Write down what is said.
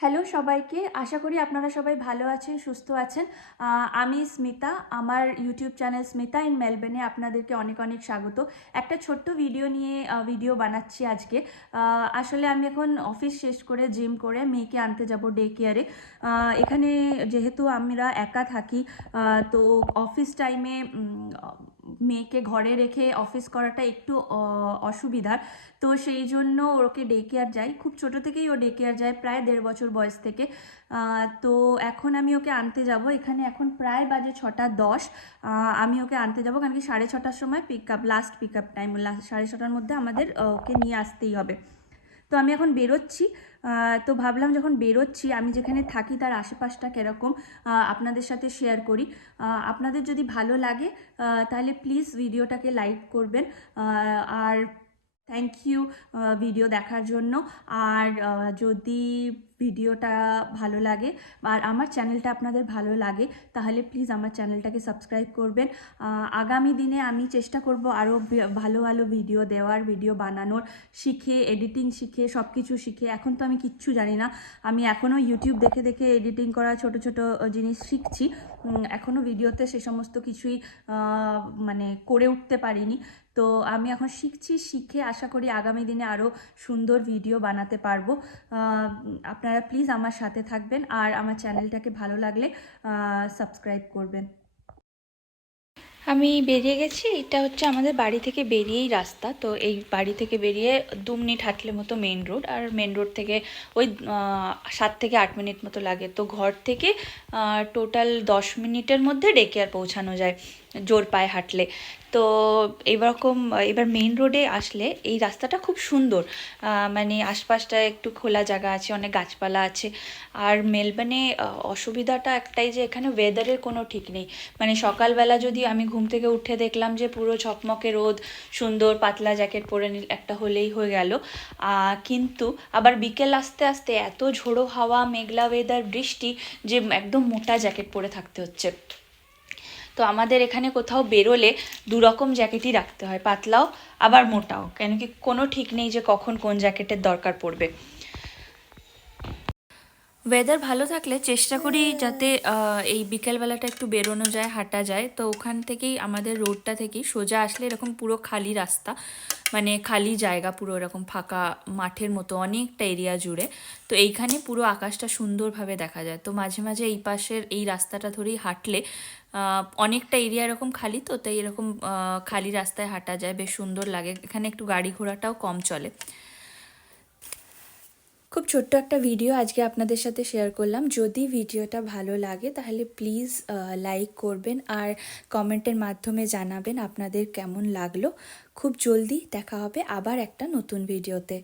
Hello সবাইকে, আশা করি আপনারা সবাই ভালো আছেন, সুস্থ আছেন। আমি স্মিতা, আমার ইউটিউব চ্যানেল স্মিতা ইন মেলবোর্নে আপনাদেরকে অনেক অনেক স্বাগত। একটা ছোট্ট ভিডিও নিয়ে ভিডিও বানাচ্ছি আজকে। আসলে আমি এখন অফিস শেষ করে জিম করে মেয়েকে আনতে যাব ডে কেয়ারে। এখানে যেহেতু আমরা একা থাকি, তো অফিস টাইমে মেয়েকে ঘরে রেখে অফিস করাটা একটু অসুবিধার। তো সেই জন্য ওকে ডে কেয়ার যাই, খুব ছোটো থেকেই ও ডে কেয়ার যায়, প্রায় 1.5 বছর বয়স থেকে। তো এখন আমি ওকে আনতে যাব, এখানে এখন প্রায় বাজে 6:10। আমি ওকে আনতে যাব কারণ কি 6:30টার সময় লাস্ট পিক আপ টাইম, 6:30টার মধ্যে আমাদের ওকে নিয়ে আসতেই হবে। তো আমি এখন বেরোচ্ছি। তো ভাবলাম যখন বেরোচ্ছি, আমি যেখানে থাকি তার আশেপাশটা কীরকম আপনাদের সাথে শেয়ার করি। আপনাদের যদি ভালো লাগে তাহলে প্লিজ ভিডিওটাকে লাইক করবেন। আর থ্যাংক ইউ ভিডিও দেখার জন্য। আর যদি ভিডিওটা ভালো লাগে আর আমার চ্যানেলটা আপনাদের ভালো লাগে তাহলে প্লিজ আমার চ্যানেলটাকে সাবস্ক্রাইব করবেন। আগামী দিনে আমি চেষ্টা করব আরও ভালো ভালো ভিডিও দেওয়ার, ভিডিও বানানোর, শিখে এডিটিং শিখে সব কিছু শিখে। এখন তো আমি কিচ্ছু জানি না, আমি এখনও ইউটিউব দেখে দেখে এডিটিং করা ছোট ছোট জিনিস শিখছি। এখনও ভিডিওতে সে সমস্ত কিছুই মানে করে উঠতে পারিনি। তো আমি এখন শিখছি, শিখে আশা করি আগামী দিনে আরও সুন্দর ভিডিও বানাতে পারবো। আপনারা প্লিজ আমার সাথে থাকবেন আর আমার চ্যানেলটাকে ভালো লাগলে সাবস্ক্রাইব করবেন। আমি বেরিয়ে গেছি। এটা হচ্ছে আমাদের বাড়ি থেকে বেরিয়েই রাস্তা। তো এই বাড়ি থেকে বেরিয়ে 2 মিনিট হাঁটলে মতো মেন রোড, আর মেন রোড থেকে ওই 7 থেকে 8 মিনিট মতো লাগে। তো ঘর থেকে টোটাল 10 মিনিটের মধ্যে ডে কেয়ার পৌঁছানো যায় জোর পায়ে হাঁটলে। তো এবার মেন রোডে আসলে এই রাস্তাটা খুব সুন্দর, মানে আশপাশটা একটু খোলা জায়গা আছে, অনেক গাছপালা আছে। আর মেলবোর্নে অসুবিধাটা একটাই যে এখানে ওয়েদারের কোনো ঠিক নেই। মানে সকালবেলা যদি আমি ঘুম থেকে উঠে দেখলাম যে পুরো ঝকমকে রোদ, সুন্দর পাতলা জ্যাকেট পরে একটা হলেই হয়ে গেল। কিন্তু আবার বিকেল আস্তে আস্তে এত ঝোড়ো হাওয়া, মেঘলা ওয়েদার, বৃষ্টি, যে একদম মোটা জ্যাকেট পরে থাকতে হচ্ছে। তো আমাদের এখানে কোথাও বেরোলে 2 রকম জ্যাকেটই রাখতে হয়, পাতলাও আবার মোটাও, কেন কি কোনো ঠিক নেই যে কখন কোন জ্যাকেটের দরকার পড়বে। ওয়েদার ভালো থাকলে চেষ্টা করি যাতে এই বিকেলবেলাটা একটু বেরোনো যায়, হাঁটা যায়। তো ওখান থেকেই আমাদের রোডটা থেকেই সোজা আসলে এরকম পুরো খালি রাস্তা, মানে খালি জায়গা, পুরো এরকম ফাঁকা মাঠের মতো অনেকটা এরিয়া জুড়ে। তো এইখানে পুরো আকাশটা সুন্দরভাবে দেখা যায়। তো মাঝে মাঝে এই পাশের এই রাস্তাটা ধরেই হাঁটলে অনেকটা এরিয়া এরকম খালি, তো তাই এরকম খালি রাস্তায় হাঁটা যায়, বেশ সুন্দর লাগে। এখানে একটু গাড়ি ঘোড়াটাও কম চলে। খুব ছোট্ট একটা ভিডিও আজকে আপনাদের সাথে শেয়ার করলাম। যদি ভিডিওটা ভালো লাগে তাহলে প্লিজ লাইক করবেন আর কমেন্টের মাধ্যমে জানাবেন আপনাদের কেমন লাগলো। খুব জলদি দেখা হবে আবার একটা নতুন ভিডিওতে।